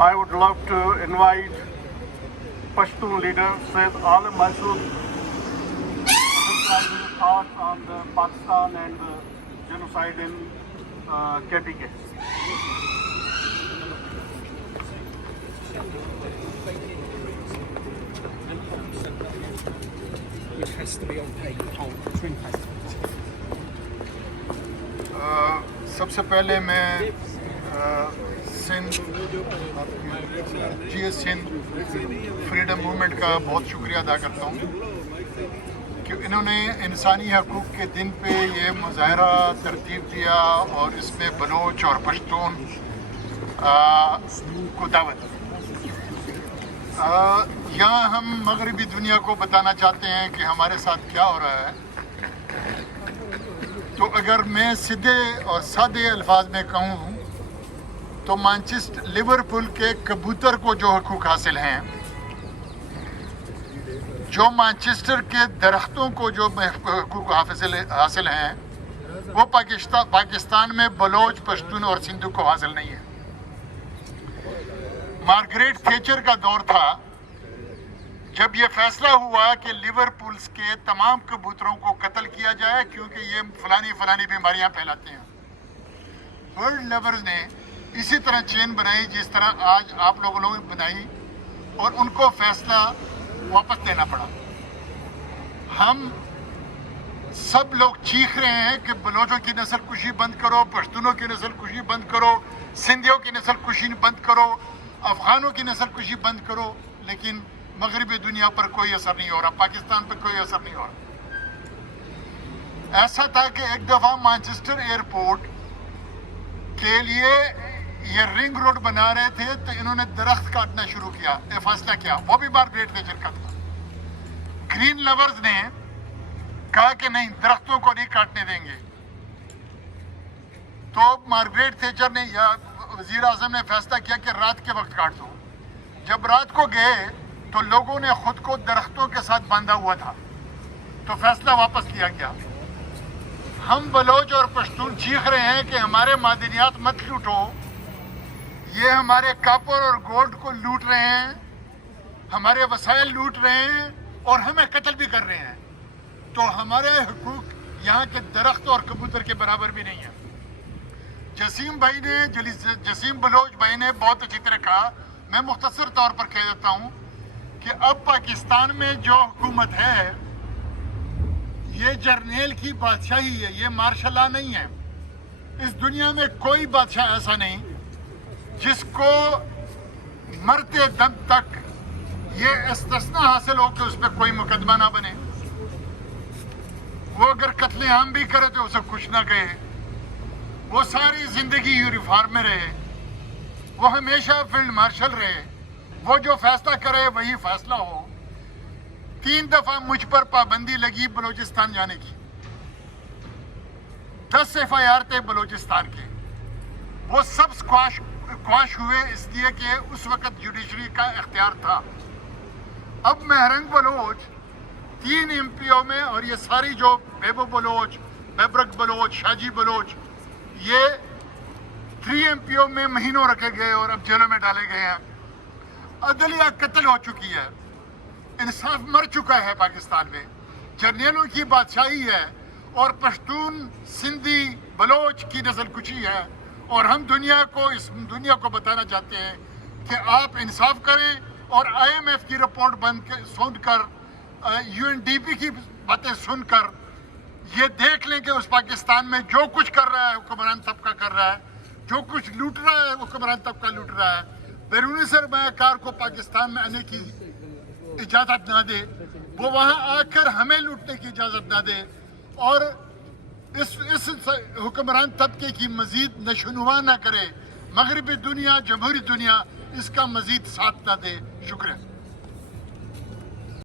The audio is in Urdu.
I would love to invite Pashtun leader Syed Alam Masood to describe his thoughts on the Pakistan and the genocide in KPK. Which has to be on page whole twin page. سب سے پہلے میں سندھ جی ایس سندھ فریڈم موومنٹ کا بہت شکریہ ادا کرتا ہوں کہ انہوں نے انسانی حقوق کے دن پہ یہ مظاہرہ ترتیب دیا اور اس میں بلوچ اور پشتون کو دعوت دی. یہاں ہم مغربی دنیا کو بتانا چاہتے ہیں کہ ہمارے ساتھ کیا ہو رہا ہے. تو اگر میں سیدھے اور سادے الفاظ میں کہوں تو لیورپول کے کبوتر کو جو حقوق حاصل ہیں، جو مانچسٹر کے درختوں کو جو حقوق حاصل ہیں، وہ پاکستان میں بلوچ، پشتون اور سندھو کو حاصل نہیں ہے. مارگریٹ تھیچر کا دور تھا جب یہ فیصلہ ہوا کہ لیورپولز کے تمام کبوتروں کو قتل کیا جائے کیونکہ یہ فلانی بیماریاں پھیلاتے ہیں. ورلڈ لیورز نے اسی طرح چین بنائی جس طرح آج آپ لوگوں نے بنائی اور ان کو فیصلہ واپس لینا پڑا. ہم سب لوگ چیخ رہے ہیں کہ بلوچوں کی نسل کشی بند کرو، پشتونوں کی نسل کشی بند کرو، سندھیوں کی نسل کشی بند کرو، افغانوں کی نسل کشی بند کرو، لیکن مغربی دنیا پر کوئی اثر نہیں ہو رہا، پاکستان پر کوئی اثر نہیں ہو رہا. ایسا تھا کہ ایک دفعہ مانچسٹر ایئرپورٹ کے لیے یہ رنگ روڈ بنا رہے تھے تو انہوں نے درخت کاٹنا شروع کیا. یہ فیصلہ کیا، وہ بھی مارگریٹ تھیچر کا تھا. گرین لورز نے کہا کہ نہیں، درختوں کو نہیں کاٹنے دیں گے. تو مارگریٹ تھیچر نے یا وزیر اعظم نے فیصلہ کیا کہ رات کے وقت کاٹ دو. جب رات کو گئے تو لوگوں نے خود کو درختوں کے ساتھ باندھا ہوا تھا، تو فیصلہ واپس لیا گیا. ہم بلوچ اور پشتون چیخ رہے ہیں کہ ہمارے معدنیات مت لوٹو، یہ ہمارے کاپر اور گولڈ کو لوٹ رہے ہیں، ہمارے وسائل لوٹ رہے ہیں اور ہمیں قتل بھی کر رہے ہیں. تو ہمارے حقوق یہاں کے درخت اور کبوتر کے برابر بھی نہیں ہیں. جسیم بلوچ بھائی نے بہت اچھی طرح کہا، میں مختصر طور پر کہہ دیتا ہوں کہ اب پاکستان میں جو حکومت ہے یہ جرنیل کی بادشاہی ہے، یہ مارشل لا نہیں ہے. اس دنیا میں کوئی بادشاہ ایسا نہیں جس کو مرتے دم تک یہ استثناء حاصل ہو کہ اس پہ کوئی مقدمہ نہ بنے. وہ اگر قتل عام بھی کرے تو اسے کچھ نہ کہے، وہ ساری زندگی یونیفارم میں رہے، وہ ہمیشہ فیلڈ مارشل رہے، وہ جو فیصلہ کرے وہی فیصلہ ہو. 3 دفعہ مجھ پر پابندی لگی بلوچستان جانے کی. 10 FIR تھے بلوچستان کے، وہ سب سکواش ہوئے اس لیے کہ اس وقت جوڈیشری کا اختیار تھا. اب مہرنگ بلوچ 3 MPO میں، اور یہ ساری جو بیبو بلوچ، بیبرک بلوچ، شاجی بلوچ، یہ 3 MPO میں مہینوں رکھے گئے اور اب جیلوں میں ڈالے گئے ہیں. عدلیہ قتل ہو چکی ہے، انصاف مر چکا ہے پاکستان میں. جرنیلوں کی بادشاہی ہے اور پشتون، سندھی، بلوچ کی نسل کشی ہے. اور ہم اس دنیا کو بتانا چاہتے ہیں کہ آپ انصاف کریں اور IMF کی رپورٹ سن کر، UNDP کی باتیں سن کر یہ دیکھ لیں کہ اس پاکستان میں جو کچھ کر رہا ہے حکمران طبقہ کر رہا ہے، جو کچھ لوٹ رہا ہے حکمران طبقہ لوٹ رہا ہے. بیرونی سرمایہ کار کو پاکستان میں آنے کی اجازت نہ دے، وہ وہاں آ کر ہمیں لوٹنے کی اجازت نہ دے، اور اس حکمران طبقے کی مزید نشوونما نہ کرے. مغربی دنیا، جمہوری دنیا اس کا مزید ساتھ نہ دے. شکریہ.